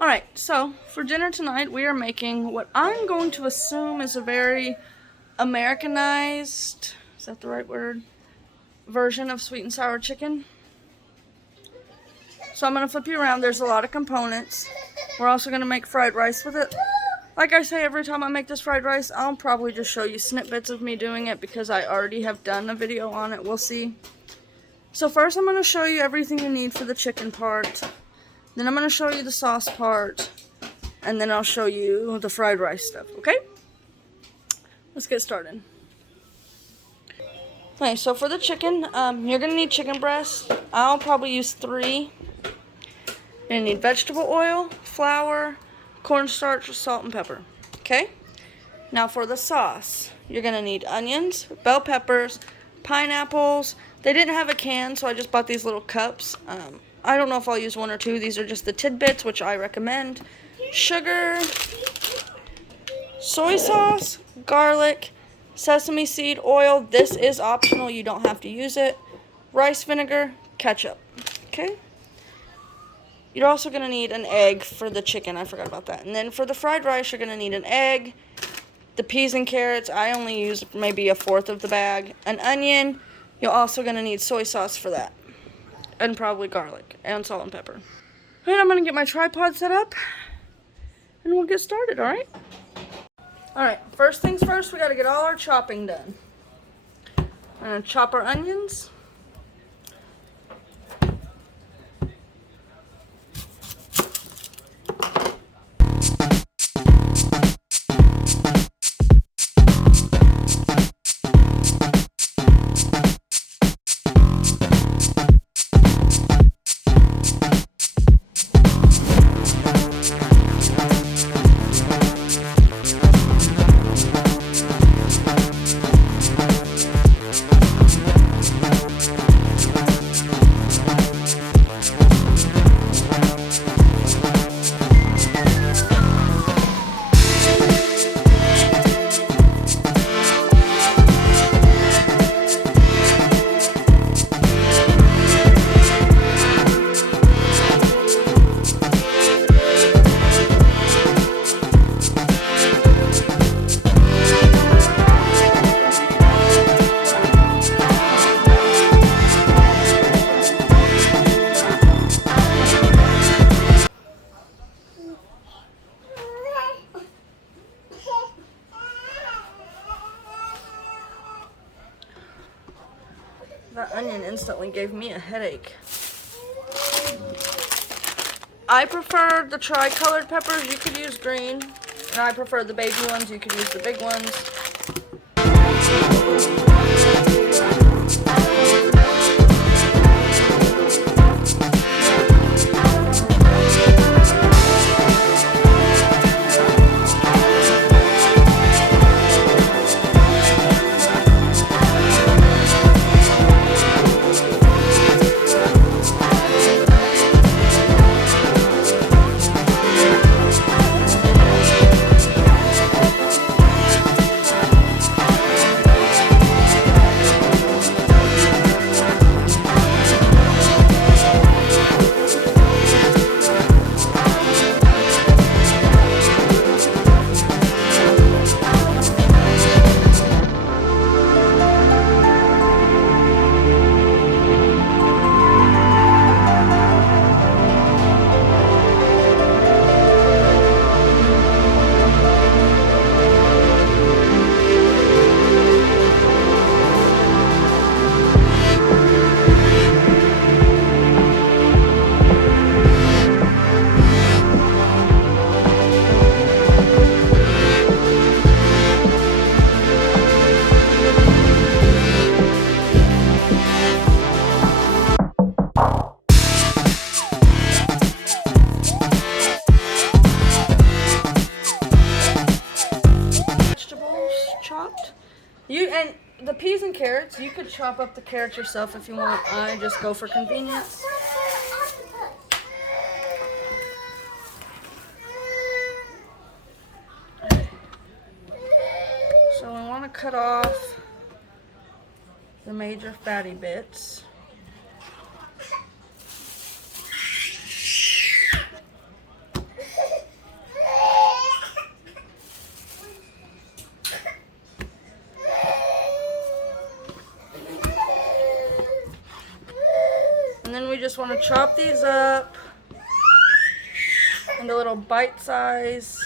Alright, so for dinner tonight we are making what I'm going to assume is a very Americanized, is that the right word, version of sweet and sour chicken. So I'm going to flip you around. There's a lot of components. We're also going to make fried rice with it. Like I say, every time I make this fried rice, I'll probably just show you snippets of me doing it because I already have done a video on it. We'll see. So first I'm going to show you everything you need for the chicken part. Then I'm going to show you the sauce part. And then I'll show you the fried rice stuff, okay? Let's get started. Okay, so for the chicken, you're going to need chicken breasts. I'll probably use 3. You're going to need vegetable oil, flour, cornstarch, salt, and pepper. Okay? Now for the sauce, you're going to need onions, bell peppers, pineapples. They didn't have a can, so I just bought these little cups. I don't know if I'll use 1 or 2. These are just the tidbits, which I recommend. Sugar, soy sauce, garlic, sesame seed oil. This is optional. You don't have to use it. Rice vinegar, ketchup. Okay? You're also going to need an egg for the chicken. I forgot about that. And then for the fried rice, you're going to need an egg, the peas and carrots. I only use maybe 1/4 of the bag. An onion. You're also going to need soy sauce for that. And probably garlic and salt and pepper. Alright, I'm going to get my tripod set up. And we'll get started, alright? Alright, first things first, we got to get all our chopping done. I'm going to chop our onions. That onion instantly gave me a headache. I prefer the tri-colored peppers. You could use green. And I prefer the baby ones. You could use the big ones. And the peas and carrots, you could chop up the carrots yourself if you want. I just go for convenience. So we want to cut off the major fatty bits. just want to chop these up into little bite-sized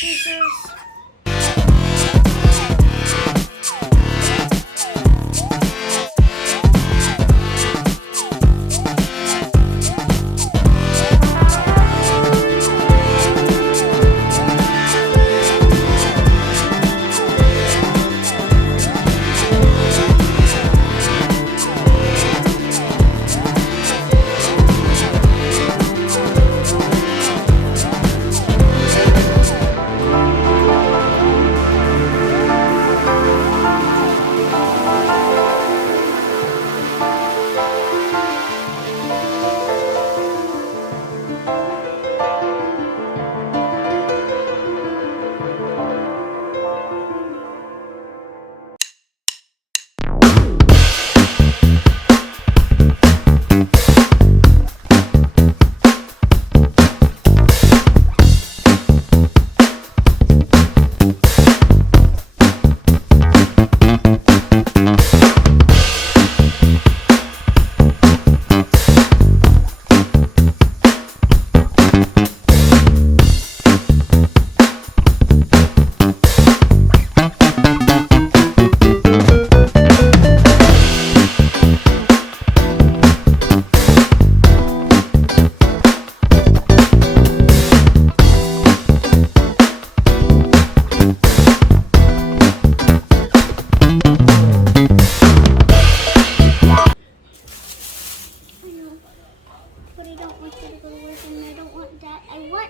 pieces.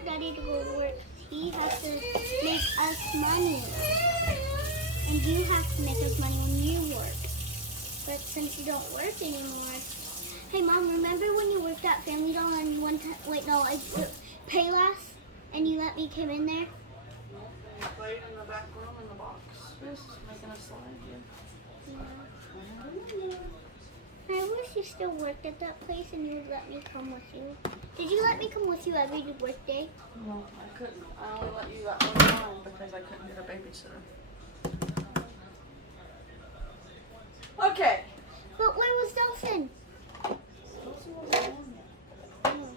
Daddy to go to work. He has to make us money. And you have to make us money when you work. But since you don't work anymore. Hey Mom, remember when you worked at Family Dollar and one time, Payless, and you let me come in there? I played in the back room in the box. Just making a slide here. Yeah. I wish you still worked at that place and you would let me come with you. Did you let me come with you every workday? No, I couldn't. I only let you that one time because I couldn't get a babysitter. Okay. But where was Dolphin?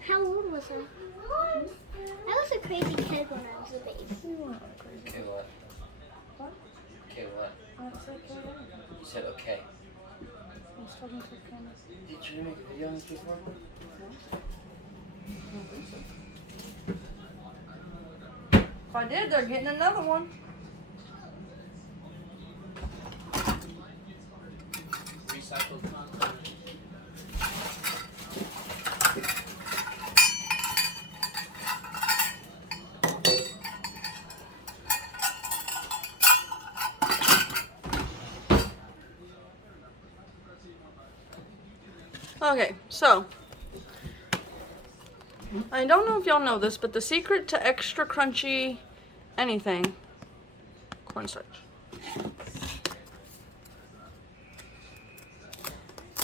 How old was I? I was a crazy kid when I was a baby. You weren't crazy. Okay, what? What? Okay, what? I didn't say okay. You said okay. I was talking to Candace. Did you make a video on this before? If I did, they're getting another one. Recycled content. Okay, so I don't know if y'all know this, but the secret to extra crunchy anything, cornstarch.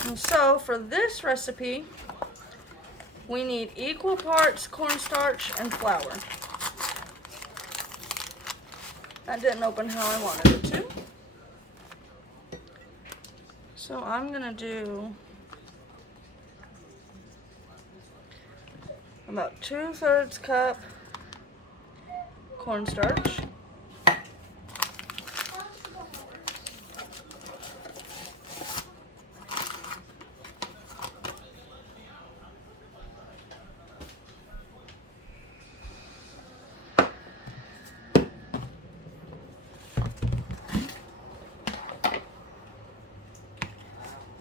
And so for this recipe, we need equal parts cornstarch and flour. That didn't open how I wanted it to. So I'm gonna do about 2/3 cup cornstarch.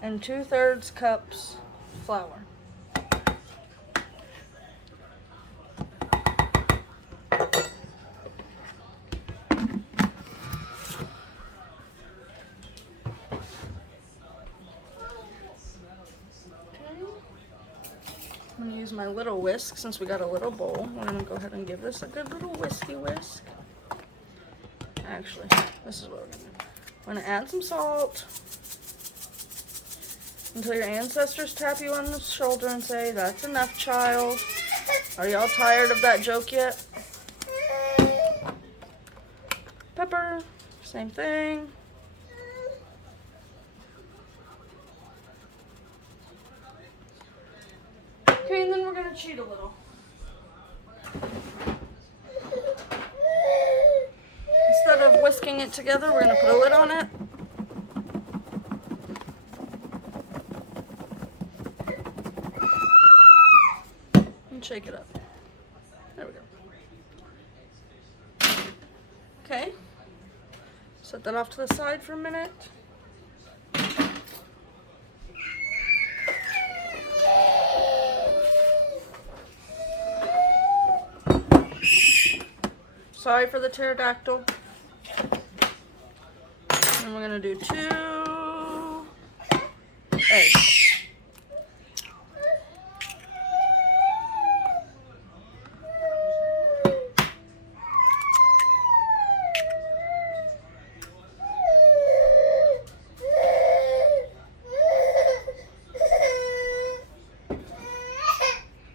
And 2/3 cups flour. I'm going to use my little whisk since we got a little bowl. We're going to go ahead and give this a good little whisky whisk. Actually, this is what we're going to do. We're going to add some salt until your ancestors tap you on the shoulder and say, "That's enough, child." Are y'all tired of that joke yet? Pepper, same thing. gonna cheat a little. Instead of whisking it together, we're gonna put a lid on it. And shake it up. There we go. Okay. Set that off to the side for a minute. Sorry for the pterodactyl. And we're gonna do 2 eggs.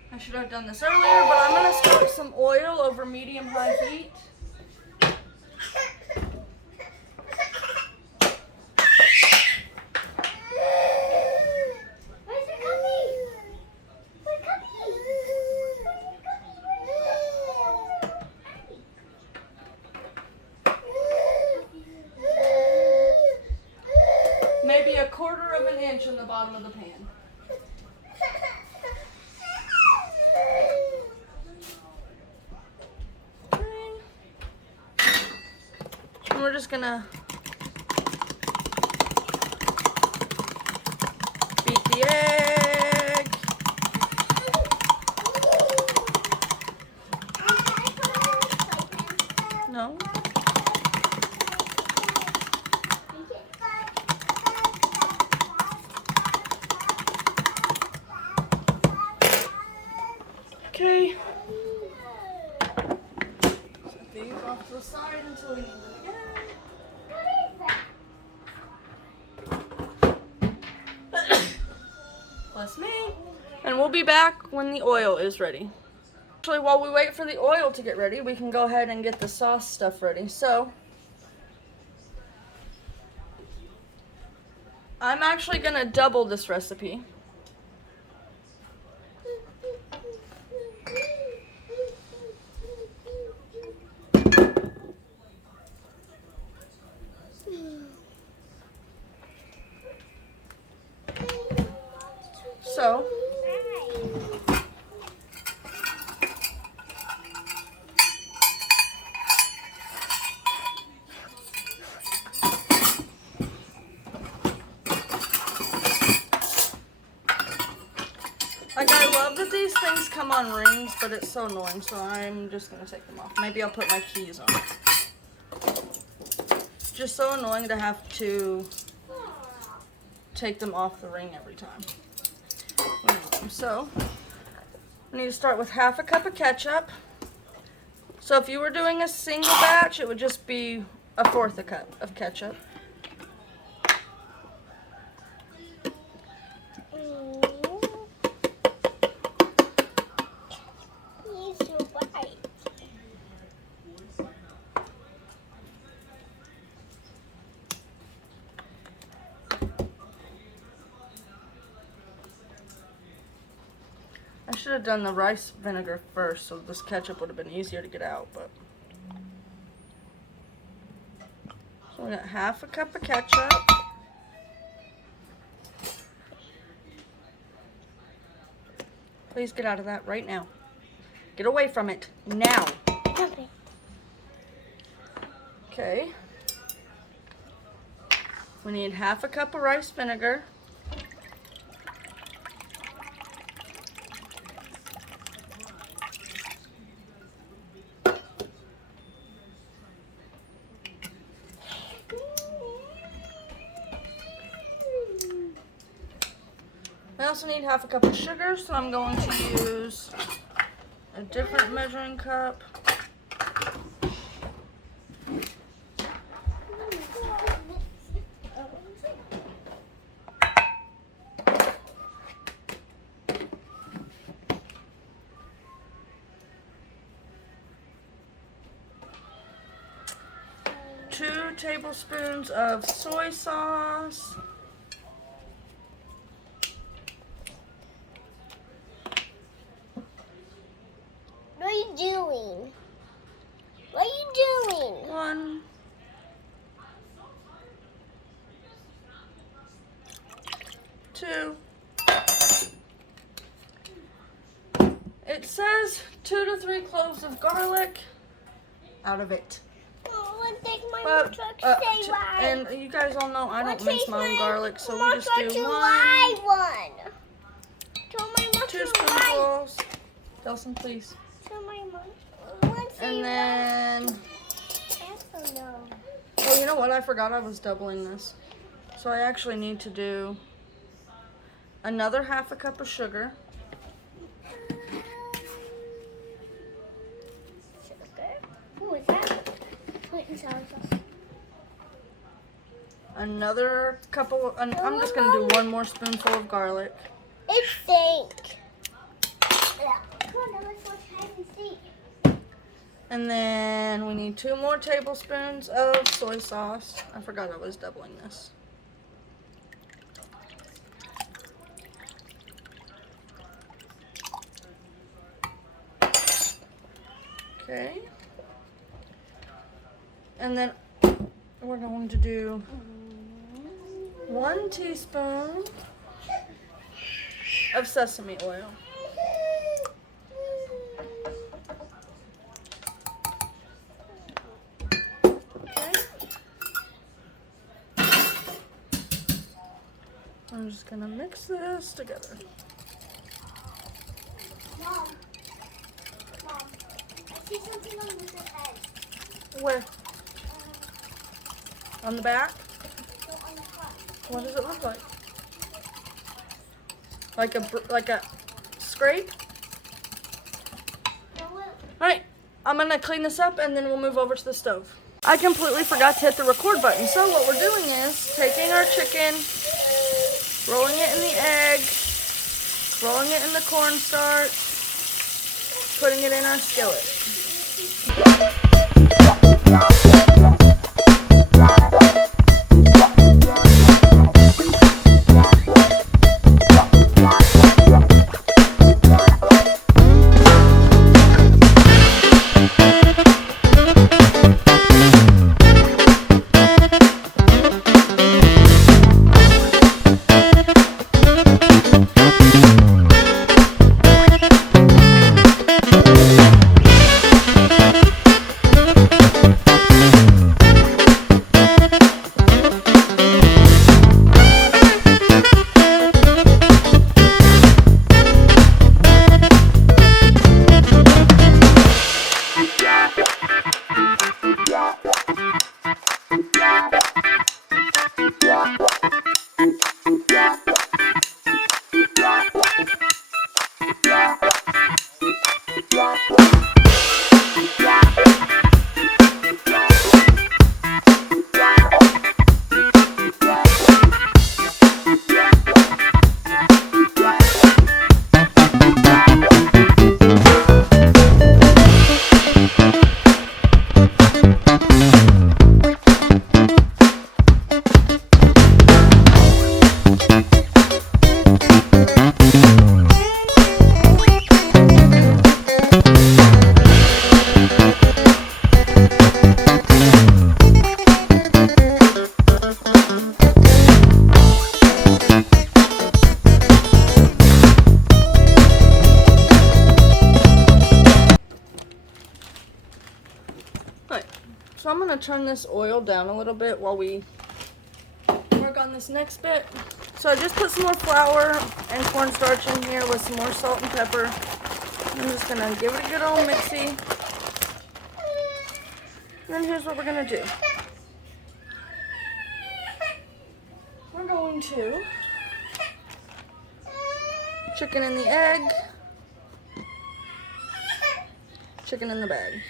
I should have done this earlier, but I'm gonna squirt some oil over medium-high heat. Maybe a 1/4 of an inch in the bottom of the pan. Okay. And we're just gonna beat the egg. No. Okay. Set these off to the side until we need them again. Bless me. And we'll be back when the oil is ready. Actually, while we wait for the oil to get ready, we can go ahead and get the sauce stuff ready. So, I'm actually gonna double this recipe. So, like, I love that these things come on rings, but it's so annoying, so I'm just gonna take them off. Maybe I'll put my keys on. It's just so annoying to have to take them off the ring every time. So, we need to start with 1/2 cup of ketchup. So if you were doing a single batch, it would just be 1/4 cup of ketchup. I should have done the rice vinegar first, so this ketchup would have been easier to get out, but. So we got 1/2 cup of ketchup. Please get out of that right now. Get away from it now. Okay. Okay. We need 1/2 cup of rice vinegar. I also need 1/2 cup of sugar, so I'm going to use a different measuring cup. Two tablespoons of soy sauce. 2. It says 2 to 3 cloves of garlic out of it. Oh, I think my But, truck stay right. and you guys all know I don't mince my own garlic, so we just do 1, one. Tell my mom 2 to spoonfuls. Delson, please. Tell my mom. And then, oh, you know what? I forgot I was doubling this. So I actually need to do another 1/2 cup of sugar. Who is that? Sweet and sour sauce. Another couple, I'm just going to do 1 more spoonful of garlic. It's stink. Yeah. Come on, let's watch hide and seek. And then we need 2 more tablespoons of soy sauce. I forgot I was doubling this. Okay. And then we're going to do 1 teaspoon of sesame oil. I'm just gonna mix this together. Mom, I see something on this head. Where? On the back? No, on the front. What does it look like? Like a scrape? No, look. Alright, I'm gonna clean this up and then we'll move over to the stove. I completely forgot to hit the record button, so what we're doing is taking our chicken, rolling it in the egg, rolling it in the cornstarch, putting it in our skillet. So I'm going to turn this oil down a little bit while we work on this next bit. So I just put some more flour and cornstarch in here with some more salt and pepper. I'm just going to give it a good old mixy. And then here's what we're going to do. We're going to chicken in the egg, chicken in the bag.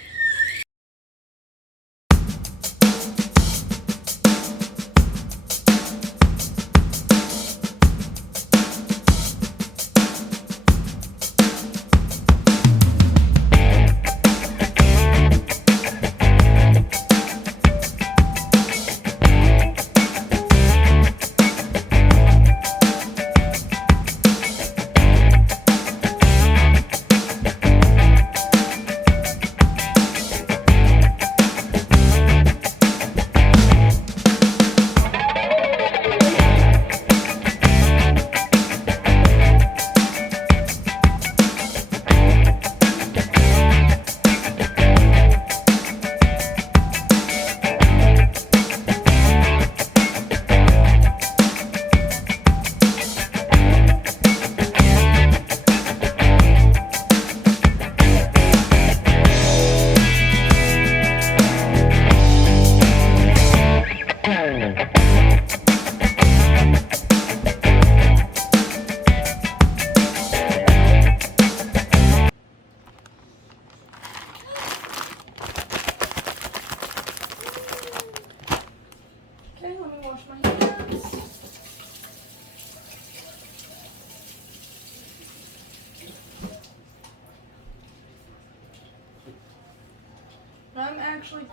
actually.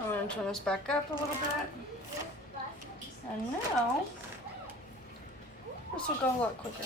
I'm going to turn this back up a little bit. And now, this will go a lot quicker.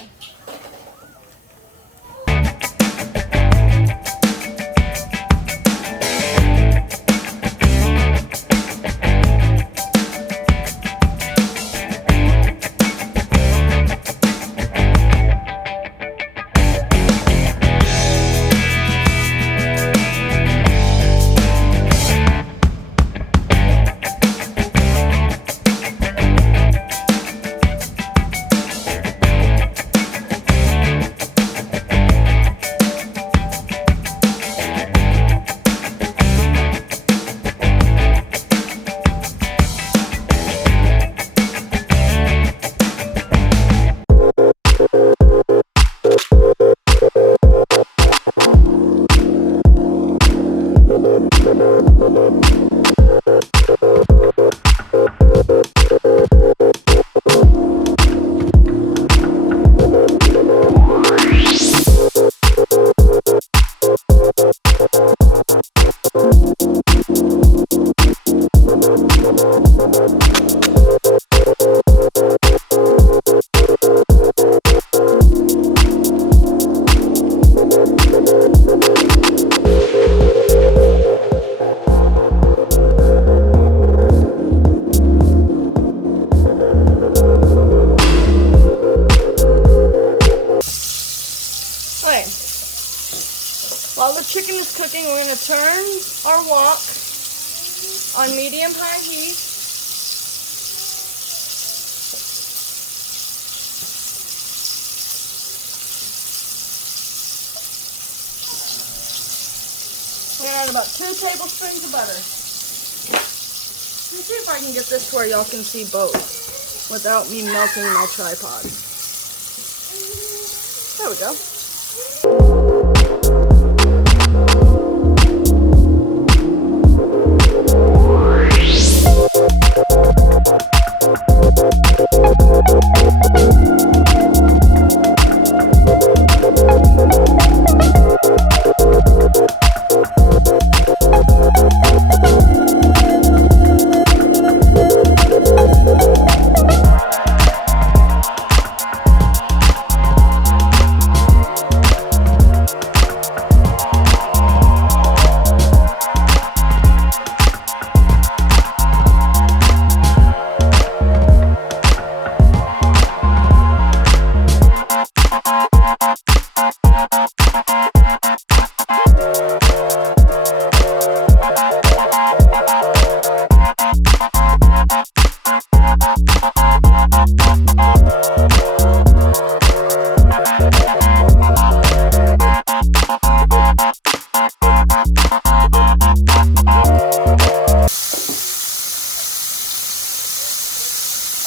Okay. While the chicken is cooking, we're going to turn our wok on medium-high heat. We're going to add about 2 tablespoons of butter. Let me see if I can get this to where y'all can see both without me melting my tripod. There we go.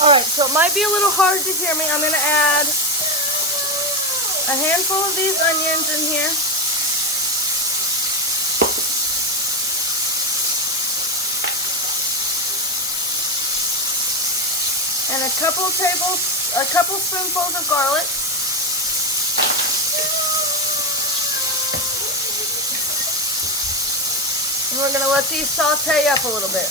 Alright, so it might be a little hard to hear me. I'm going to add a handful of these onions in here. And a couple spoonfuls of garlic. And we're going to let these saute up a little bit.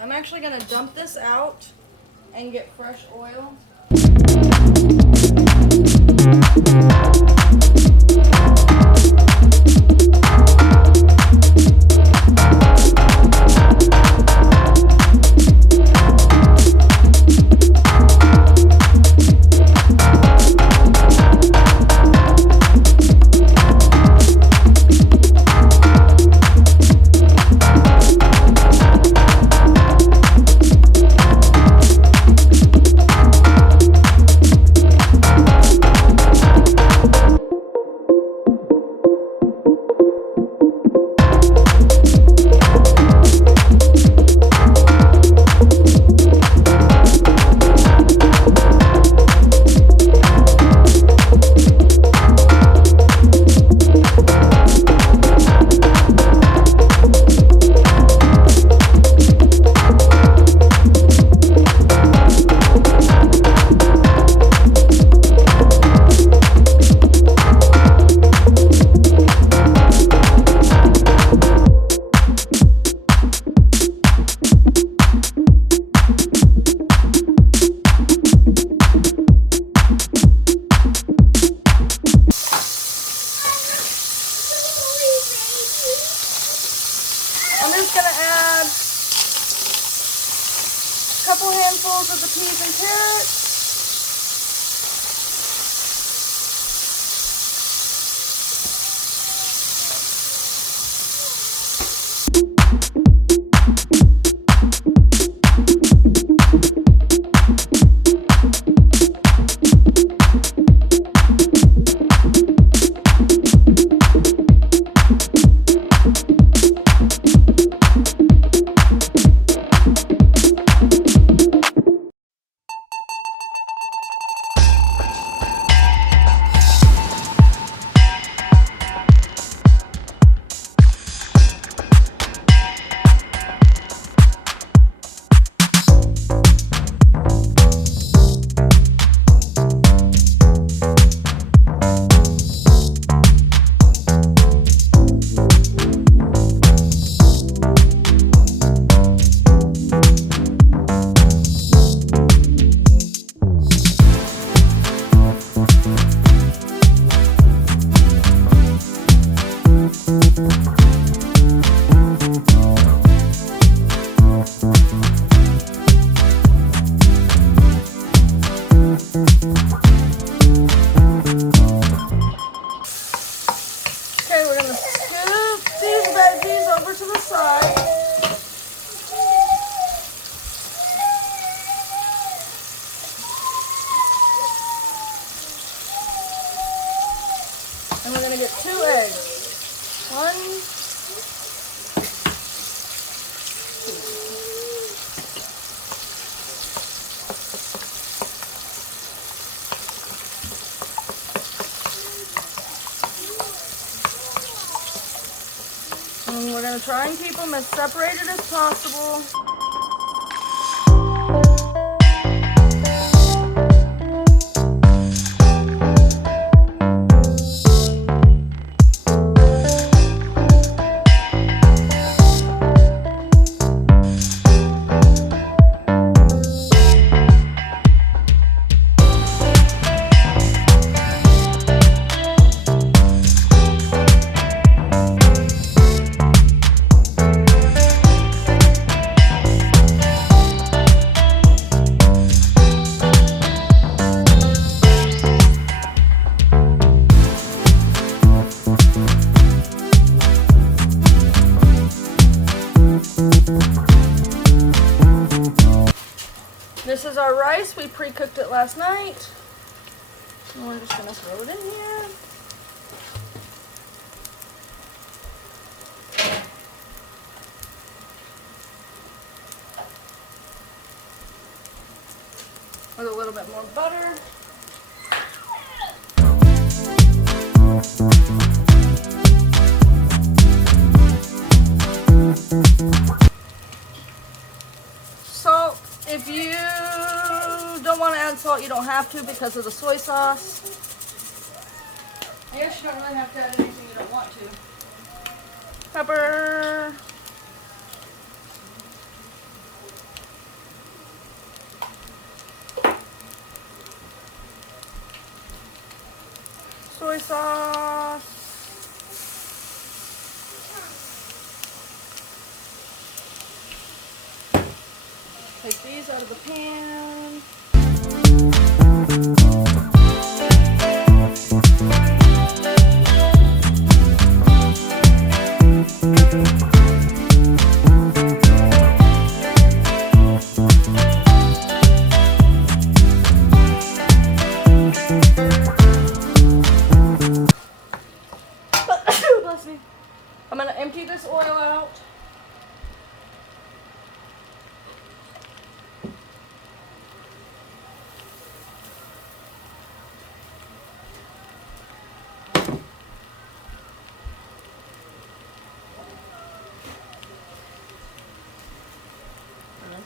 I'm actually going to dump this out and get fresh oil. couple handfuls of the peas and carrots. Okay, we're gonna scoop these veggies over to the side. And we're gonna get 2 eggs. 1, 2. And we're going to try and keep them as separated as possible. This is our rice. We pre-cooked it last night. And we're just going to throw it in here. With a little bit more butter. Salt. If you don't want to add salt, you don't have to because of the soy sauce. I guess you don't really have to add anything you don't want to. Pepper. Soy sauce. Take these out of the pan. Bless me. I'm going to empty this oil out.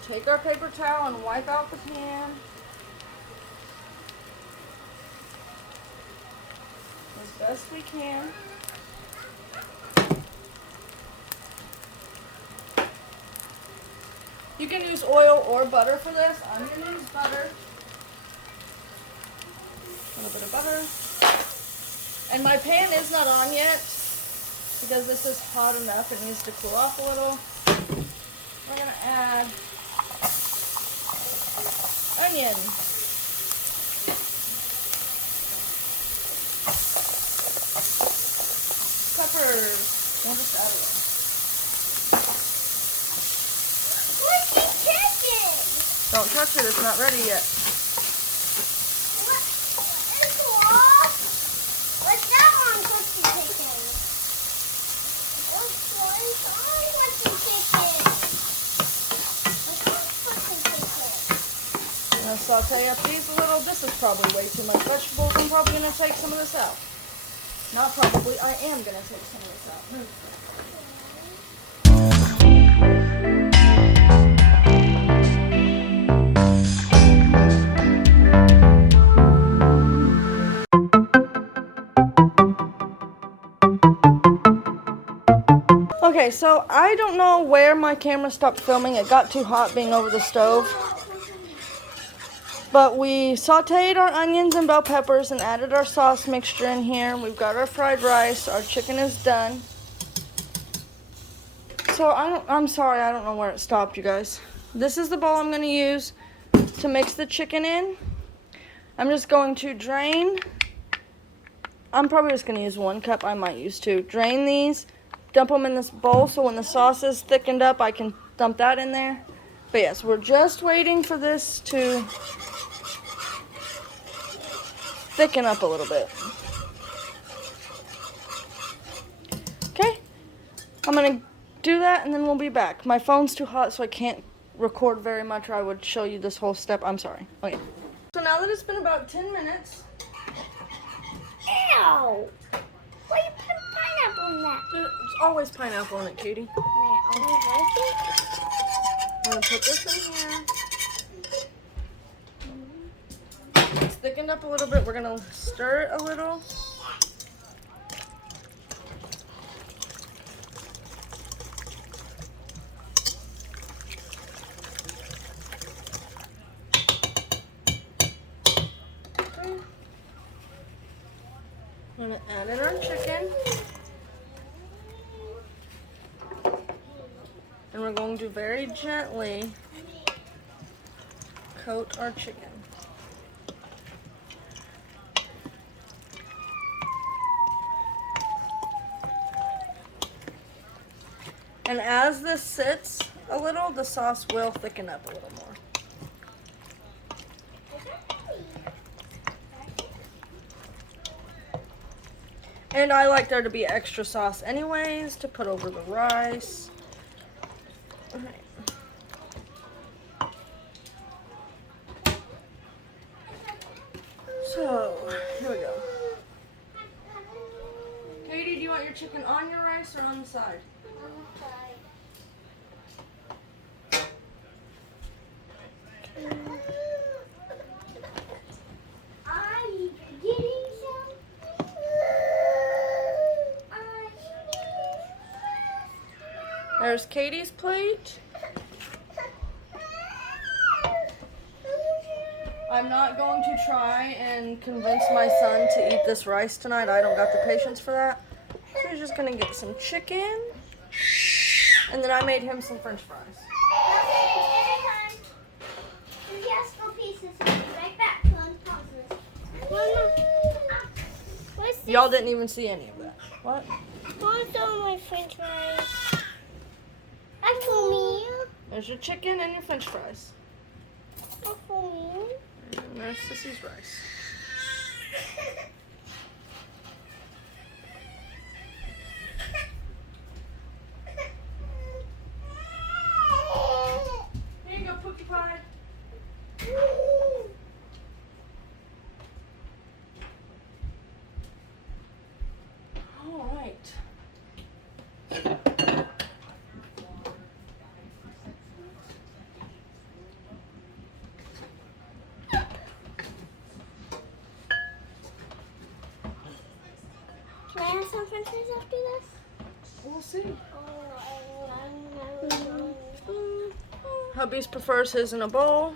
Take our paper towel and wipe out the pan as best we can. You can use oil or butter for this. I'm going to use butter. A little bit of butter. And my pan is not on yet because this is hot enough. It needs to cool off a little. We're going to add onion. Peppers. We'll just add a little. What's the chicken? Don't touch it, it's not ready yet. What's that one? What's the chicken? What's the chicken? I'm gonna saute up these a little. This is probably way too much vegetables. I'm probably gonna take some of this out. Not probably, I am gonna take some of this out. Okay, so I don't know where my camera stopped filming. It got too hot being over the stove. But we sauteed our onions and bell peppers and added our sauce mixture in here. We've got our fried rice. Our chicken is done. So I'm sorry, I don't know where it stopped, you guys. This is the bowl I'm going to use to mix the chicken in. I'm just going to drain. I'm probably just going to use 1 cup. I might use 2. Drain these. Dump them in this bowl so when the sauce is thickened up, I can dump that in there. But yes, we're just waiting for this to thicken up a little bit. Okay, I'm gonna do that and then we'll be back. My phone's too hot so I can't record very much or I would show you this whole step. I'm sorry. Okay. So now that it's been about 10 minutes. Ew! Why you put pineapple in that? There's always pineapple in it, Katie. Man, I always like it. I'm gonna put this in here. It's thickened up a little bit. We're gonna stir it a little. Okay. I'm gonna add in our chicken. And we're going to very gently coat our chicken. And as this sits a little, the sauce will thicken up a little more. And I like there to be extra sauce anyways to put over the rice. Alright. So, here we go. Katie, do you want your chicken on your rice or on the side? I'm getting some. There's Katie's plate. I'm not going to try and convince my son to eat this rice tonight. I don't got the patience for that. So he's just gonna get some chicken. And then I made him some french fries. Yes, for pieces. We'll be right back. What's this? Y'all didn't even see any of that. What? What's on my french fries? That's for me. There's your chicken and your french fries. That's for me. And there's Sissy's rice. Here you go, Pookie Pie. All right. Can I have some french fries after this? We'll see. Hubby's prefers his in a bowl.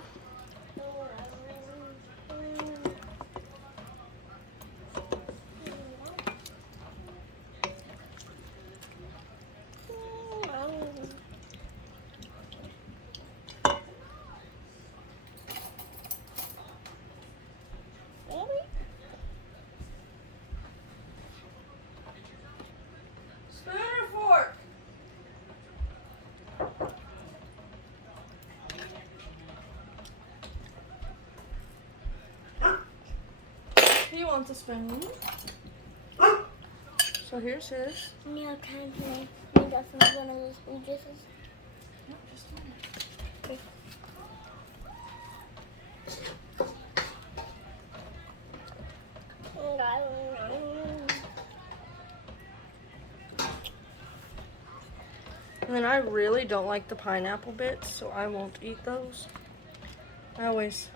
he wants a spoon. So here's his. Neil, can I need us one of those food juices? No, just a minute. Okay. And then I really don't like the pineapple bits, so I won't eat those. I always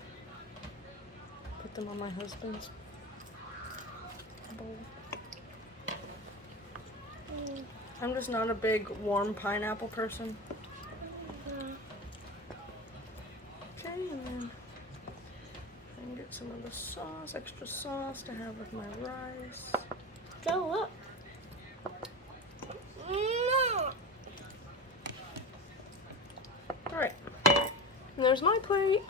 put them on my husband's bowl. I'm just not a big warm pineapple person. Okay, and then I can get some of the sauce, extra sauce to have with my rice. Go look. No. Alright, there's my plate.